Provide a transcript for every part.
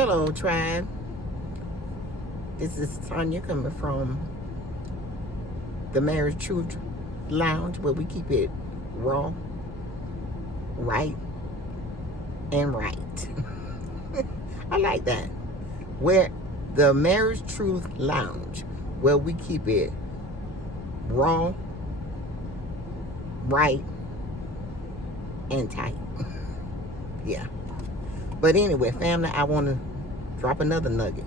Hello, tribe. This is Tanya coming from the Marriage Truth Lounge, where we keep it raw, right, and right. I like that. Where the Marriage Truth Lounge, where we keep it raw, right, and tight. Yeah. But anyway, family, I want to drop another nugget.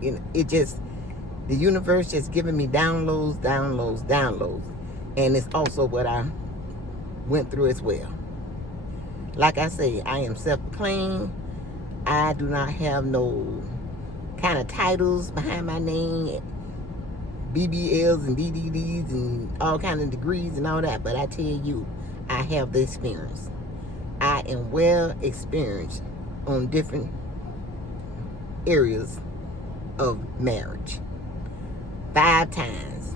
The universe just giving me downloads, and it's also what I went through as well. Like I say, I am self-proclaimed. I do not have no kind of titles behind my name, BBLs and DDDs and all kind of degrees and all that. But I tell you, I have the experience. I am well experienced on different areas of marriage. 5 times.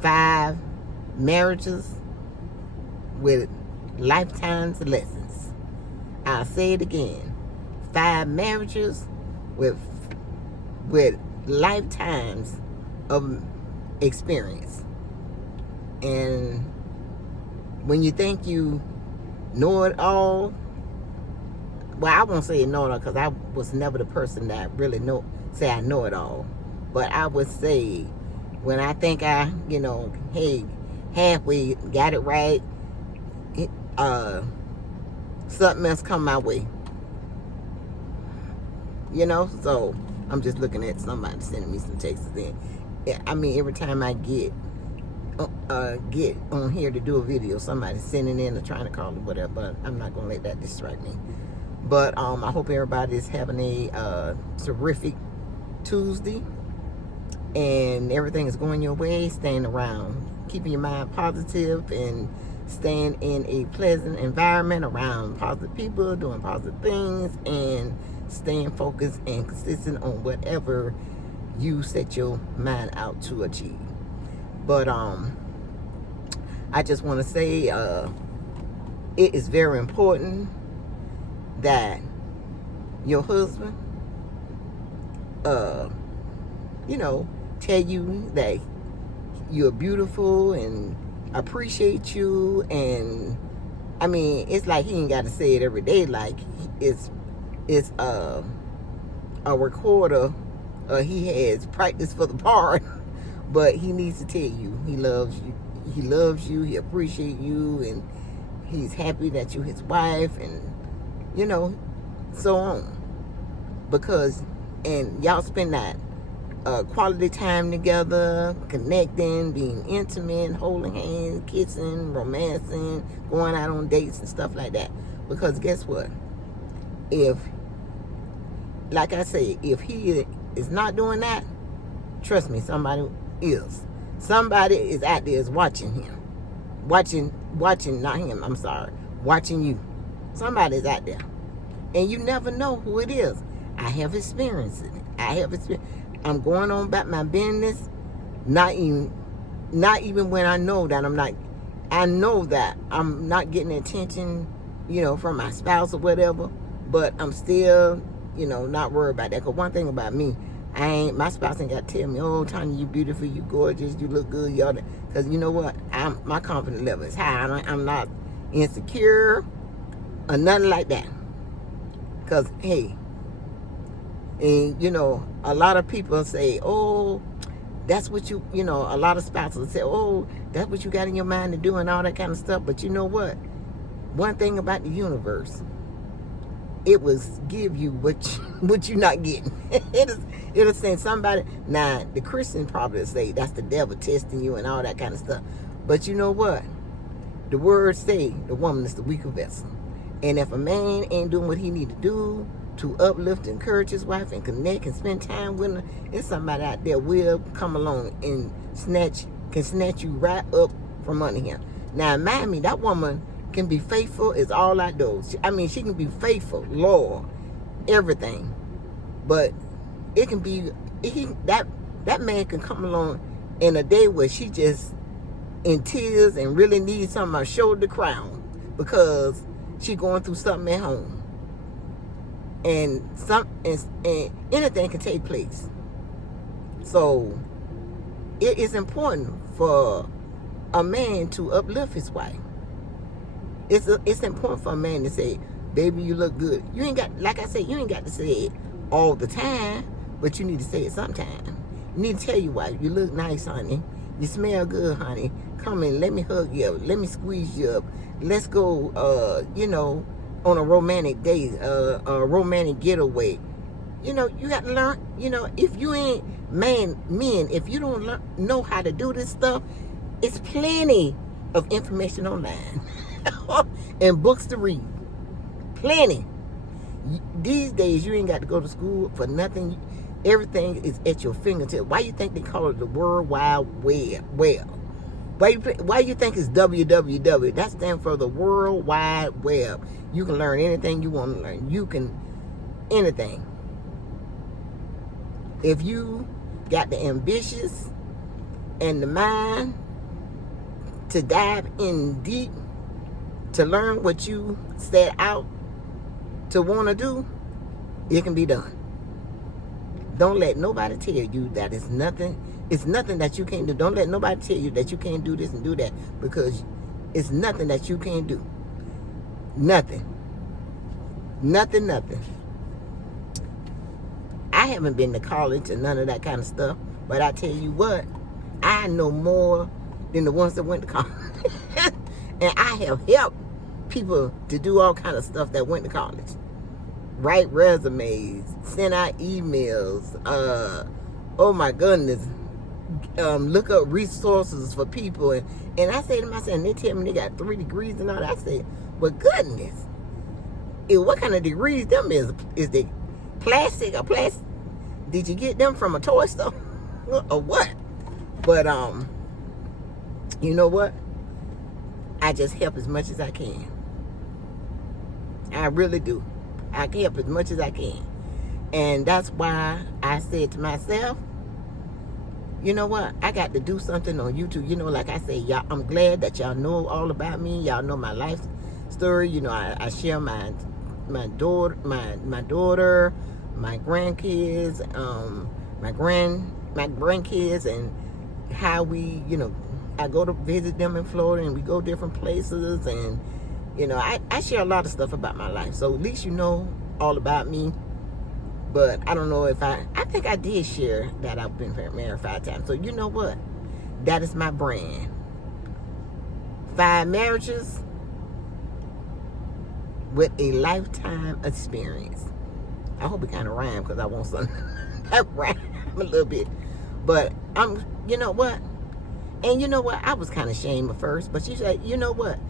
5 marriages with lifetimes of lessons. I'll say it again. 5 marriages with lifetimes of experience. And when you think you know it all, well, I won't say know it all because I was never the person that really say I know it all. But I would say when I think I, hey, halfway got it right, something else come my way. So I'm just looking at somebody sending me some texts in. Yeah, I mean, every time I get on here to do a video, somebody's sending in or trying to call or whatever, but I'm not gonna let that distract me. But I hope everybody is having a terrific Tuesday and everything is going your way. Staying around, keeping your mind positive, and staying in a pleasant environment around positive people, doing positive things, and staying focused and consistent on whatever you set your mind out to achieve. But I just want to say it is very important that your husband tell you that you're beautiful and appreciate you. And I mean, it's like he ain't got to say it every day, like it's a recorder he has practiced for the part. But he needs to tell you he loves you, he appreciates you, and he's happy that you're his wife, and so on. And y'all spend that quality time together, connecting, being intimate, holding hands, kissing, romancing, going out on dates and stuff like that. Because guess what? Like I say, if he is not doing that, trust me, somebody is out there is watching him. Not him, I'm sorry. Watching you. Somebody is out there. And you never know who it is. I have experience in it. I'm going on about my business. Not even when I know that I know that I'm not getting attention, from my spouse or whatever. But I'm still, not worried about that. Because one thing about me, my spouse ain't got to tell me, oh, Tanya, you beautiful, you gorgeous, you look good, y'all. Because you know what? My confidence level is high. I'm not insecure or nothing like that. Because, hey, and, a lot of people say, oh, that's what a lot of spouses say, oh, that's what you got in your mind to do and all that kind of stuff. But you know what? One thing about the universe, it will give you what you're not getting. It'll send somebody. Now, the Christian probably say that's the devil testing you and all that kind of stuff. But you know what? The words say the woman is the weaker vessel. And if a man ain't doing what he need to do to uplift, encourage his wife, and connect and spend time with her, there's somebody out there will come along and can snatch you right up from under him. Now, mind me, that woman can be faithful as all outdoors. I mean, she can be faithful, loyal, everything. But it can be that man can come along in a day where she just in tears and really needs somebody shoulder to cry on because she going through something at home. and anything can take place. So it is important for a man to uplift his wife. It's important for a man to say, baby, you look good. You ain't got, like I said, you ain't got to say it all the time, but you need to say it sometime. You need to tell your wife, you look nice, honey. You smell good, honey. Come in, let me hug you up. Let me squeeze you up. Let's go, on a romantic date, a romantic getaway. You got to learn, if you ain't, men, if you don't know how to do this stuff, it's plenty of information online and books to read. Plenty. These days, you ain't got to go to school for nothing. Everything is at your fingertips. Why you think they call it the World Wide Web? Why you think it's www? That stands for the World Wide Web. You can learn anything you want to learn. You can, anything. If you got the ambitious and the mind to dive in deep, to learn what you set out to want to do, it can be done. Don't let nobody tell you that it's nothing that you can't do. Don't let nobody tell you that you can't do this and do that, because it's nothing that you can't do. Nothing. Nothing. I haven't been to college and none of that kind of stuff, but I tell you what, I know more than the ones that went to college. And I have helped people to do all kind of stuff that went to college. Write resumes, send out emails, oh my goodness, look up resources for people. And I say to myself, and they tell me they got 3 degrees and all that. I say, well, goodness, what kind of degrees them is? Is they plastic or plastic? Did you get them from a toy store or what? But you know what? I just help as much as I can. I really do. I can help as much as I can. And that's why I said to myself, you know what? I got to do something on YouTube. Like I say, y'all, I'm glad that y'all know all about me. Y'all know my life story. I share my daughter, my grandkids, my grandkids, and how we, I go to visit them in Florida, and we go different places, and I share a lot of stuff about my life. So at least you know all about me. But I don't know if I think I did share that I've been married 5 times. So you know what? That is my brand. 5 marriages with a lifetime experience. I hope it kind of rhymes, because I want something that rhyme a little bit. But you know what? And you know what? I was kind of ashamed at first. But you said, you know what?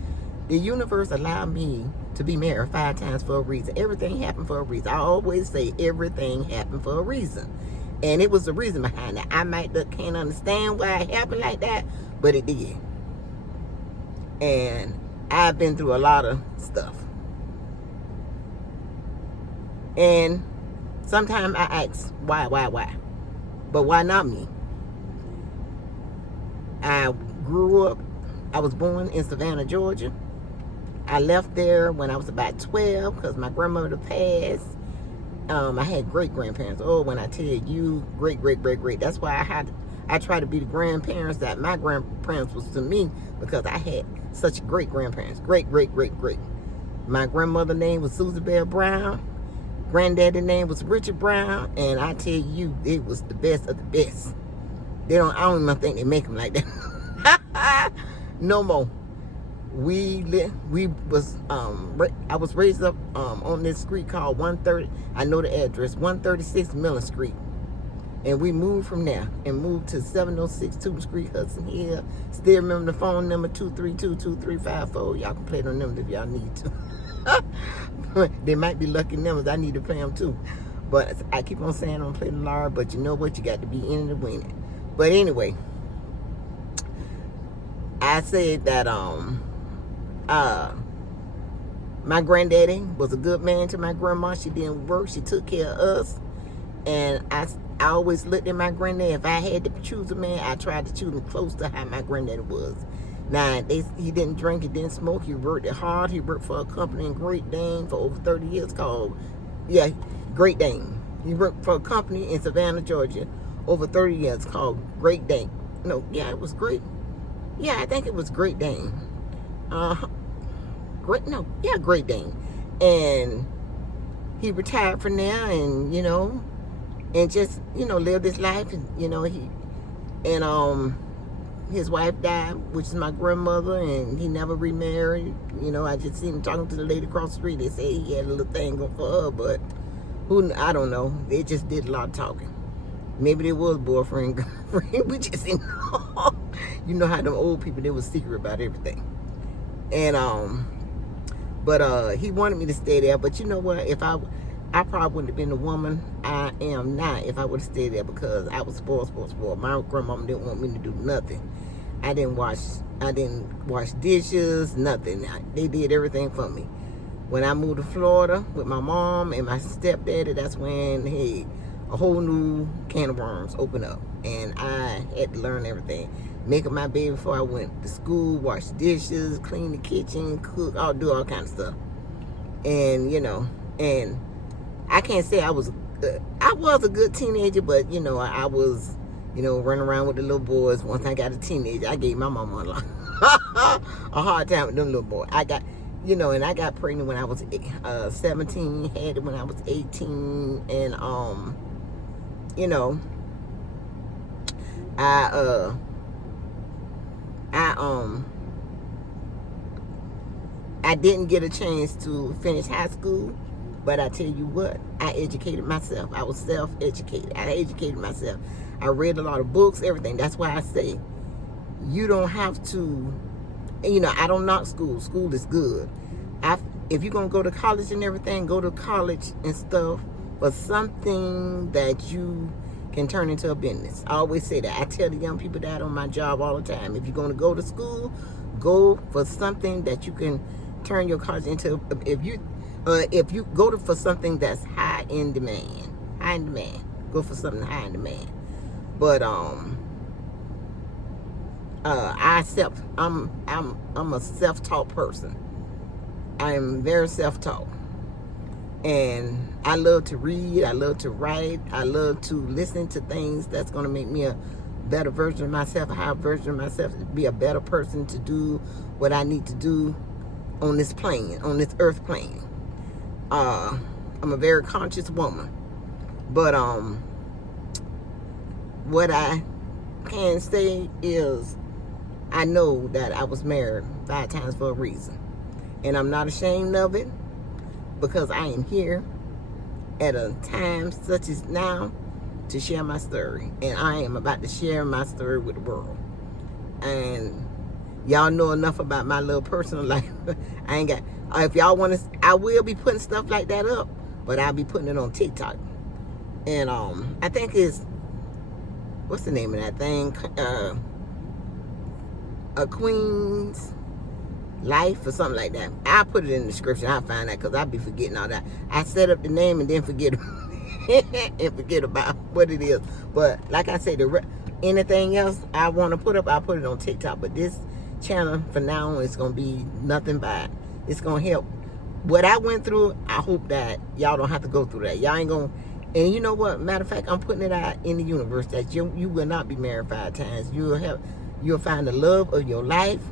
The universe allowed me to be married 5 times for a reason. Everything happened for a reason. I always say everything happened for a reason. And it was the reason behind it. I can't understand why it happened like that, but it did. And I've been through a lot of stuff. And sometimes I ask, why? But why not me? I was born in Savannah, Georgia. I left there when I was about 12 because my grandmother passed. I had great-grandparents. Oh, when I tell you, great. That's why I try to be the grandparents that my grandparents was to me, because I had such great-grandparents. Great. My grandmother's name was Susie Bell Brown. Granddaddy's name was Richard Brown. And I tell you, it was the best of the best. I don't even think they make them like that. No more. I was raised up on this street called 130. I know the address, 136 Miller Street, and we moved from there and moved to 706 Tooten Street, Hudson Hill. Still remember the phone number, 232-2354. Y'all can play them numbers if y'all need to. They might be lucky numbers. I need to play them too. But I keep on saying I'm gonna play the lottery, but you know what? You got to be in it to win it. But anyway, I said that my granddaddy was a good man to my grandma. She didn't work. She took care of us. And I always looked at my granddad. If I had to choose a man, I tried to choose him close to how my granddaddy was. Now, he didn't drink, he didn't smoke, he worked hard. He worked for a company in Great Dane for over 30 years called Yeah, Great Dane. He worked for a company in Savannah, Georgia, over 30 years called Great Dane. No, yeah, it was Great. Yeah, I think it was Great Dane. Great Dane. And he retired from there, and and just lived his life, and his wife died, which is my grandmother, and he never remarried. I just seen him talking to the lady across the street. They say he had a little thing going for her, but I don't know. They just did a lot of talking. Maybe they was boyfriend, girlfriend. We just didn't know. You know how them old people, they was secret about everything. And but he wanted me to stay there. But you know what? If I probably wouldn't have been the woman I am now if I would have stayed there, because I was spoiled. My grandmama didn't want me to do nothing. I didn't wash dishes, nothing. They did everything for me. When I moved to Florida with my mom and my stepdaddy, that's when, hey, a whole new can of worms opened up. And I had to learn everything. Make up my bed before I went to school, wash dishes, clean the kitchen, cook, do all kinds of stuff. And, and I can't say I was a good teenager, but, I was, running around with the little boys. Once I got a teenager, I gave my mama a hard time with them little boys. And I got pregnant when I was 17, had it when I was 18, and, I didn't get a chance to finish high school, but I tell you what, I educated myself. I was self-educated. I educated myself. I read a lot of books, everything. That's why I say you don't have to, I don't knock school. School is good. If you're going to go to college and everything, go to college and stuff for something that you can turn into a business. I always say that. I tell the young people that on my job all the time. If you're going to go to school, go for something that you can turn your college into. If you go for something that's high in demand, go for something high in demand. But I'm a self-taught person. I am very self-taught, and I love to read. I love to write. I love to listen to things that's going to make me a better version of myself, a higher version of myself, to be a better person, to do what I need to do on this plane, on this earth plane. I'm a very conscious woman, but what I can say is I know that I was married 5 times for a reason, and I'm not ashamed of it, because I am here at a time such as now to share my story, and I am about to share my story with the world. And y'all know enough about my little personal life. I ain't got, if y'all want to, I will be putting stuff like that up, but I'll be putting it on TikTok. And I think it's, what's the name of that thing? A Queen's Life or something like that. I'll put it in the description. I'll find that, because I'll be forgetting all that. I set up the name and then forget about what it is. But like I say, anything else I want to put up, I'll put it on TikTok. But this channel for now is going to be nothing but it's going to help. What I went through, I hope that y'all don't have to go through that. Y'all ain't going to. And you know what? Matter of fact, I'm putting it out in the universe that you will not be married 5 times. You'll find the love of your life,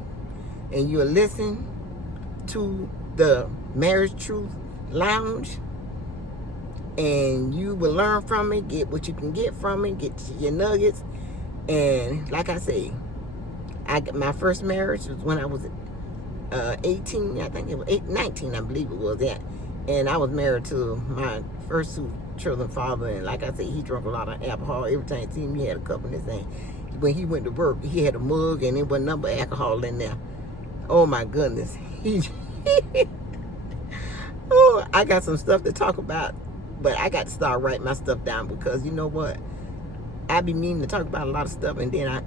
and you'll listen to the Marriage Truth Lounge, and you will learn from it, get what you can get from it, get your nuggets. And like I say, my first marriage was when I was 18. I think it was 19, I believe it was that. And I was married to my first 2 children father, and like I said, he drank a lot of alcohol. Every time he seen me, he had a cup in his hand. When he went to work, he had a mug, and there wasn't nothing but alcohol in there. Oh my goodness. Oh, I got some stuff to talk about, but I got to start writing my stuff down, because you know what? I be meaning to talk about a lot of stuff, and then I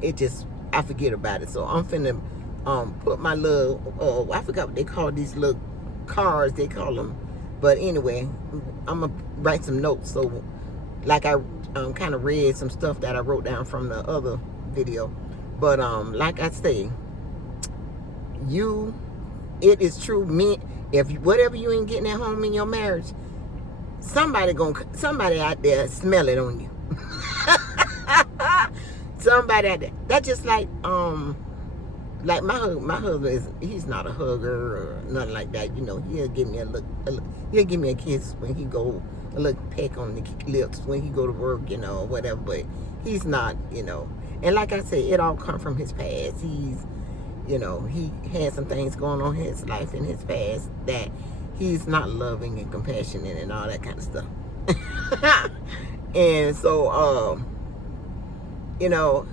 forget about it. So I'm finna put my little, I forgot what they call these little cards, they call them. But anyway, I'm gonna write some notes. So like I kind of read some stuff that I wrote down from the other video. But like I say, it is true. If whatever you ain't getting at home in your marriage, somebody out there smell it on you. Somebody out there. That's just like my husband he's not a hugger or nothing like that. You know, he'll give me a look, he'll give me a kiss when he go, a little peck on the lips when he go to work, you know, or whatever. But he's not, you know. And like I said, it all come from his past. He's, you know, he had some things going on in his life in his past that he's not loving and compassionate and all that kind of stuff. And so, you know,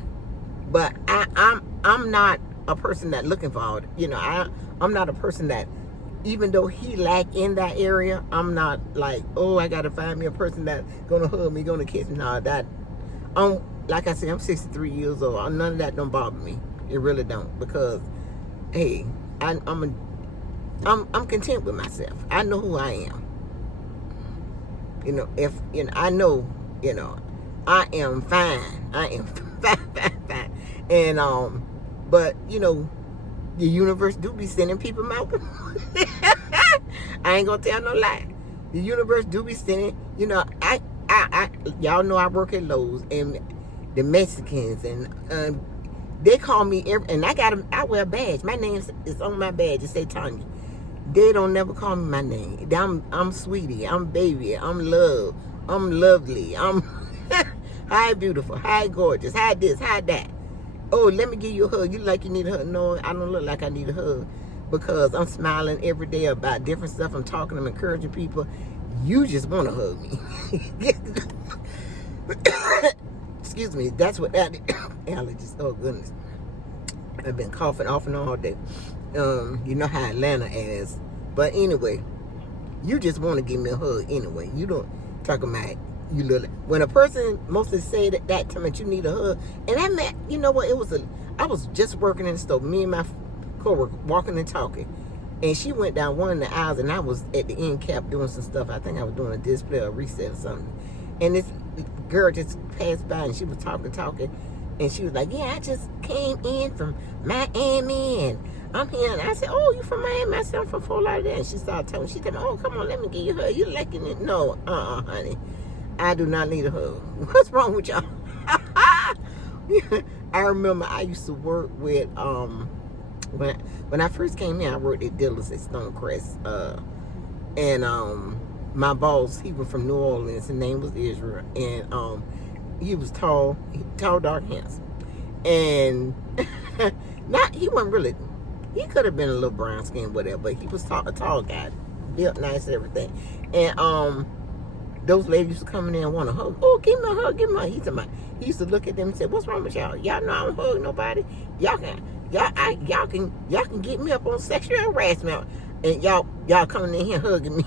but I'm not a person that looking for it. You know, I'm not a person that, even though he lack in that area, I'm not like, oh, I gotta find me a person that's gonna hug me, gonna kiss me. No, that like I said, I'm 63 years old. None of that don't bother me. It really don't, because hey, I'm content with myself. I know who I am. You know, if you know, I know, you know, I am fine. I am fine. And but you know, the universe do be sending people my way. I ain't gonna tell no lie. The universe do be sending. You know, I y'all know I work at Lowe's, and the Mexicans, and they call me and I wear a badge. My name is on my badge. It say Tanya. They don't never call me my name. I'm sweetie. I'm baby. I'm love. I'm lovely. I'm hi beautiful. Hi gorgeous. Hi this. Hi that. Oh, let me give you a hug. You like you need a hug? No, I don't look like I need a hug, because I'm smiling every day about different stuff. I'm talking. I'm encouraging people. You just want to hug me. Excuse me. That's what that allergies. Oh goodness. I've been coughing off and on all day. You know how Atlanta is. But anyway, you just want to give me a hug anyway. You don't talk about you little. When a person mostly say that time that you need a hug, and I met, you know what, I was just working in the store, me and my coworker walking and talking, and she went down one of the aisles, and I was at the end cap doing some stuff. I think I was doing a display or reset or something, and this girl just passed by, and she was talking, and she was like, yeah, I just came in from Miami, and I'm here. And I said, oh, you from Miami? I said, I'm from Fort Lauderdale. And she started telling me, she told me, oh, come on, let me give you a hug. You liking it? No, honey. I do not need a hug. What's wrong with y'all? I remember I used to work with, when I first came here, I worked at Dillard's at Stonecrest. And my boss, he was from New Orleans. His name was Israel. And he was tall, dark, handsome. And he wasn't really, he could have been a little brown skin, whatever, but he was a tall guy, built nice and everything. And those ladies used to come in there and want to hug. Oh, give me a hug, give me a hug. He used to look at them and say, what's wrong with y'all? Y'all know I don't hug nobody. Y'all can get me up on sexual harassment, and y'all coming in here hugging me.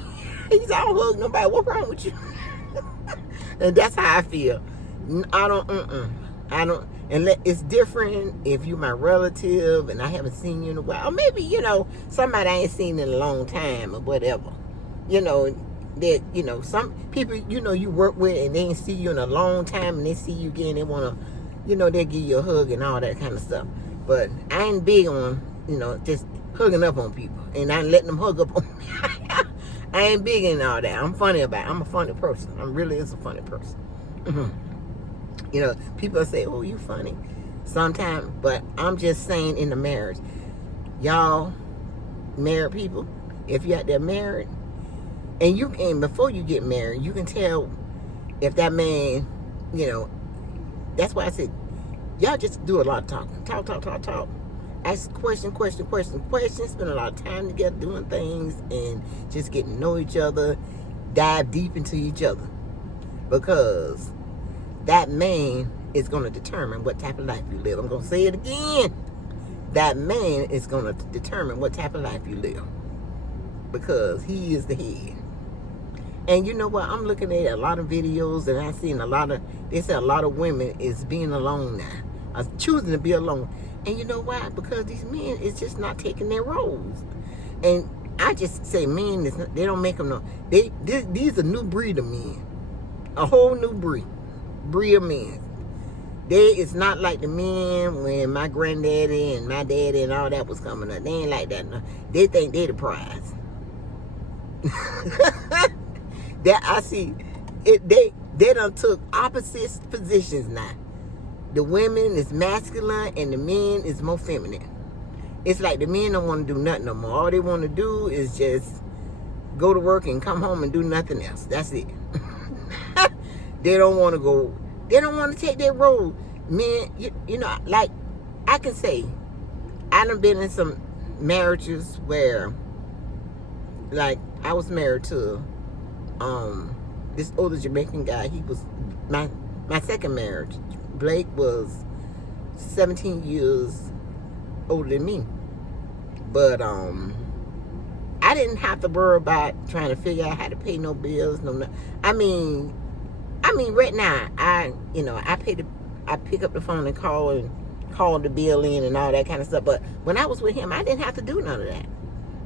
He said, I don't hug nobody. What's wrong with you? And that's how I feel. I don't, and it's different if you're my relative and I haven't seen you in a while. Or maybe, you know, somebody I ain't seen in a long time or whatever. You know, that, you know, some people, you know, you work with and they ain't see you in a long time, and they see you again, they want to, you know, they'll give you a hug and all that kind of stuff. But I ain't big on, you know, just hugging up on people, and I ain't letting them hug up on me. I ain't big in all that. I'm funny about it. I'm a funny person. I'm really is a funny person. You know, people say, oh, you funny sometimes, but I'm just saying, in the marriage, y'all married people, if you're out there married, and you can, before you get married, you can tell if that man, you know, that's why I said, y'all just do a lot of talking. Talk. Ask question, spend a lot of time together doing things and just getting to know each other, dive deep into each other. Because that man is going to determine what type of life you live. I'm going to say it again. That man is going to determine what type of life you live. Because he is the head. And you know what? I'm looking at a lot of videos, and I've seen they say a lot of women is being alone now. Are choosing to be alone. And you know why? Because these men is just not taking their roles. And I just say men, they don't make them no. These are new breed of men. A whole new breed of men. It's not like the men when my granddaddy and my daddy and all that was coming up. They ain't like that. No. They think they the prize. That I see it. They done took opposite positions now. The women is masculine and the men is more feminine. It's like the men don't want to do nothing no more. All they want to do is just go to work and come home and do nothing else. That's it. They don't want to go. They don't want to take their role. Men, you know, like I can say, I done been in some marriages where, like, I was married to this older Jamaican guy. He was my second marriage. Blake was 17 years older than me. But I didn't have to worry about trying to figure out how to pay no bills, I mean right now I pick up the phone and call the bill in and all that kind of stuff. But when I was with him, I didn't have to do none of that.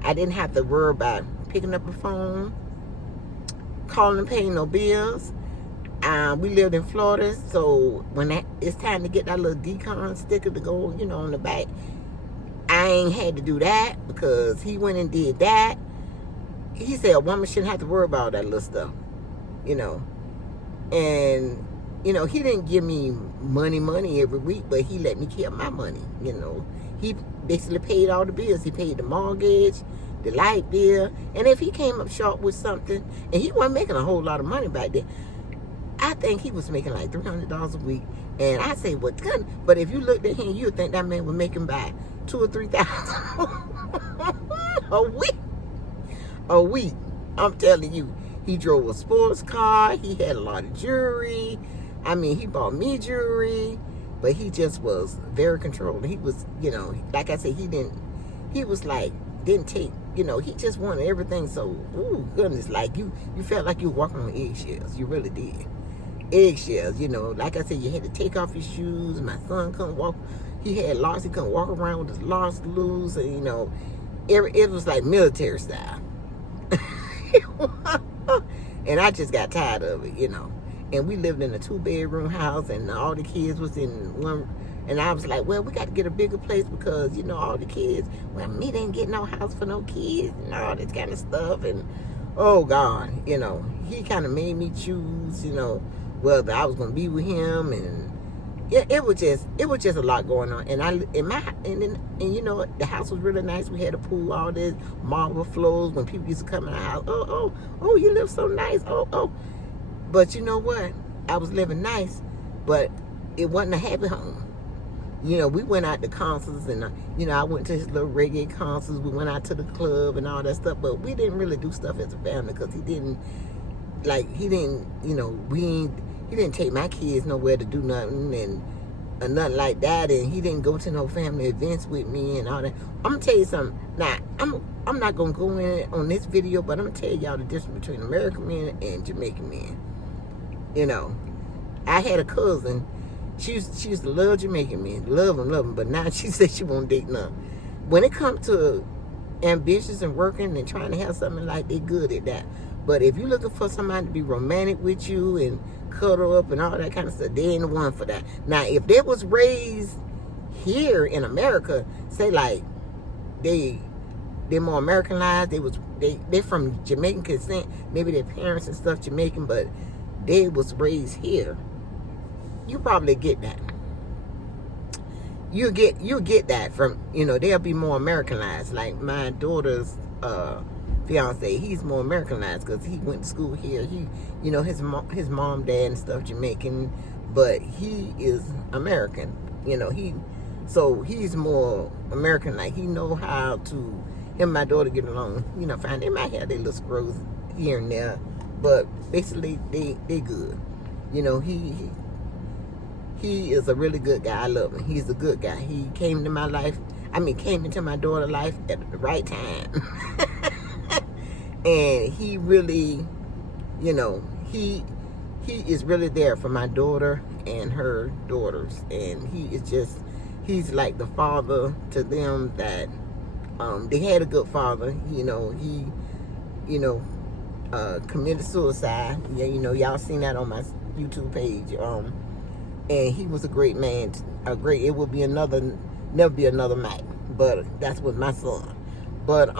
I didn't have to worry about picking up the phone, calling and paying no bills. We lived in Florida, so when it's time to get that little decon sticker to go, on the back, I ain't had to do that because he went and did that. He said a woman shouldn't have to worry about that little stuff, And, he didn't give me money every week, but he let me keep my money, He basically paid all the bills. He paid the mortgage, the light bill, and if he came up short with something, and he wasn't making a whole lot of money back then, I think he was making like $300 a week. And I say, well, good. But if you looked at him, you'd think that man was making by $2,000 or $3,000 a week. A week. I'm telling you, he drove a sports car. He had a lot of jewelry. I mean, he bought me jewelry, but he just was very controlled. He was, like I said, he didn't take, he just wanted everything. So, ooh, goodness, like you felt like you were walking on eggshells. You really did. Eggshells, like I said, you had to take off your shoes. My son couldn't walk. He had locks. He couldn't walk around with his locks loose. And, it was like military style. And I just got tired of it, And we lived in a 2-bedroom house, and all the kids was in one. And I was like, well, we got to get a bigger place because, all the kids, well, me didn't get no house for no kids and all this kind of stuff. And, oh, God, he kind of made me choose, whether I was going to be with him. And it was just a lot going on. And the house was really nice. We had a pool, all this marble floors. When people used to come in the house, oh, you live so nice. Oh. But you know what? I was living nice, but it wasn't a happy home. We went out to concerts, and, I went to his little reggae concerts. We went out to the club and all that stuff, but we didn't really do stuff as a family because he didn't take my kids nowhere to do nothing and nothing like that, and he didn't go to no family events with me and all that. I'm going to tell you something. Now, I'm not going to go in on this video, but I'm going to tell y'all the difference between American men and Jamaican men. I had a cousin. She used to love Jamaican men, love them, but now she said she won't date none. When it comes to ambitious and working and trying to have something like, they good at that. But if you're looking for somebody to be romantic with you and cuddle up and all that kind of stuff, they ain't the one for that. Now, if they was raised here in America, say like they're more Americanized, they from Jamaican descent, maybe their parents and stuff Jamaican, but they was raised here, you probably get that. You'll get that from, they'll be more Americanized. Like my daughter's fiance, he's more Americanized because he went to school here. He, his mom, dad and stuff Jamaican, but he is American. He's more American. Like he know how to, him and my daughter get along. Fine. They might have their little screws here and there, but basically they good. He is a really good guy. I love him. He's a good guy. He came into my life. Came into my daughter's life at the right time. And he really, he is really there for my daughter and her daughters. And he's like the father to them that, they had a good father. He committed suicide. Yeah, y'all seen that on my YouTube page. And he was a great man. It will be never be another Mac. But that's with my son. But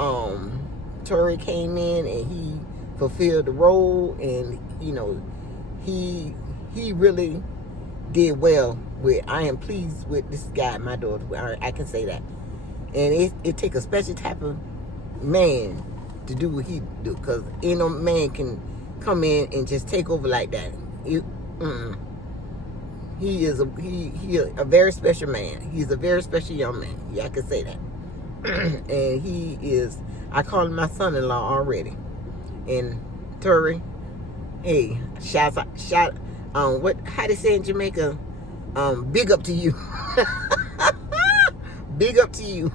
Tori came in and he fulfilled the role, and you know, he really did well with. I am pleased with this guy, my daughter. I can say that, and it takes a special type of man to do what he do, because ain't no man can come in and just take over like that. He is a very special man. He's a very special young man. Yeah, I can say that. And he is. I call him my son-in-law already. And Turi, hey, shout. What? How they say in Jamaica? Big up to you. Big up to you.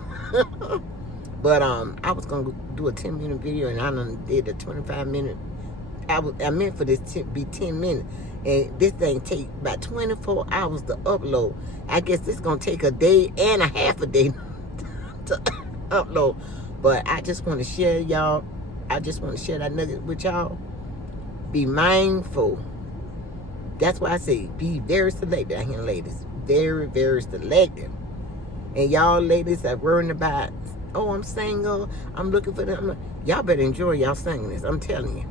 But I was gonna do a 10-minute video, and I done did a 25-minute. I meant for this to be 10 minutes, and this thing take about 24 hours to upload. I guess this gonna take a day and a half a day to upload. But I just want to share y'all. I just want to share that nugget with y'all. Be mindful. That's why I say be very selective out here, ladies. Very, very selective. And y'all ladies are worrying about, oh, I'm single, I'm looking for them. Y'all better enjoy y'all singleness, I'm telling you.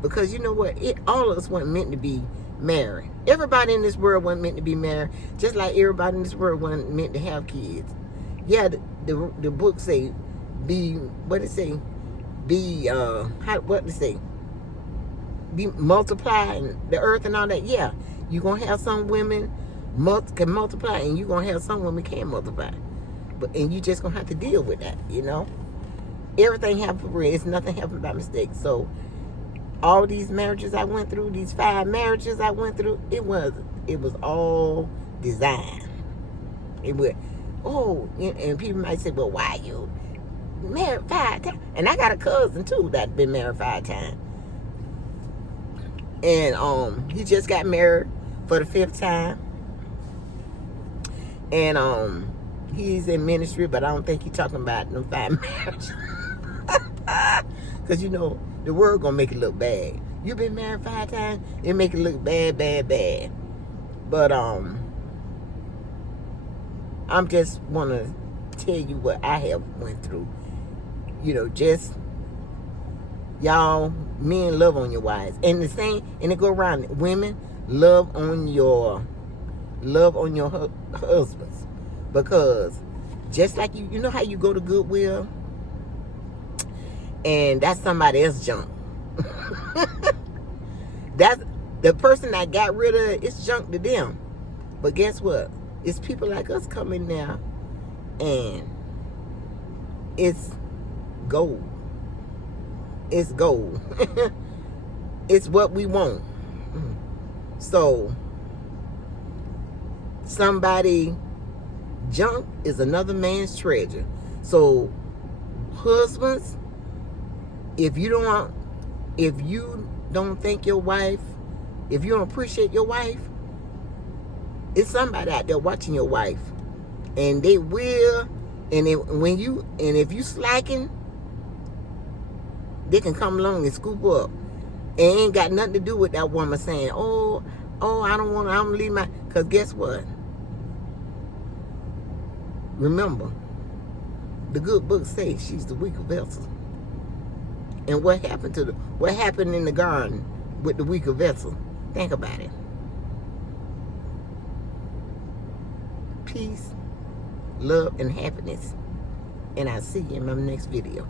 Because you know what? All of us weren't meant to be married. Everybody in this world wasn't meant to be married, just like everybody in this world wasn't meant to have kids. Yeah, the book say, be, what it say? Be, what it say? Be multiplying the earth and all that. Yeah, you're going to have some women can multiply, and you're going to have some women can't multiply. And you just going to have to deal with that, you know? Everything happened for real. It's nothing happened by mistake. So, all these marriages I went through, these 5 marriages I went through, it was all designed. It was, oh, and people might say, well, why you married 5 times? And I got a cousin, too, that been married 5 times. And he just got married for the 5th time. And he's in ministry, but I don't think he's talking about them 5 marriages. Because, you know, the word gonna make it look bad. You been married 5 times, it make it look bad, bad, bad. But I'm just wanna tell you what I have went through. You know, just y'all, men love on your wives. And the same, and it go around, women love on your husbands. Because just like you know how you go to Goodwill and that's somebody else's junk. That's the person that got rid of it, it's junk to them. But guess what? It's people like us coming now, and it's gold. It's gold. It's what we want. So somebody junk is another man's treasure. So husbands, if you don't think your wife, if you don't appreciate your wife, it's somebody out there watching your wife, and they will. And if you slacking, they can come along and scoop up. It ain't got nothing to do with that woman saying, oh, I'm gonna leave my. Because guess what? Remember, the good book says she's the weaker vessel. And what happened in the garden with the weaker vessel? Think about it. Peace, love, and happiness. And I'll see you in my next video.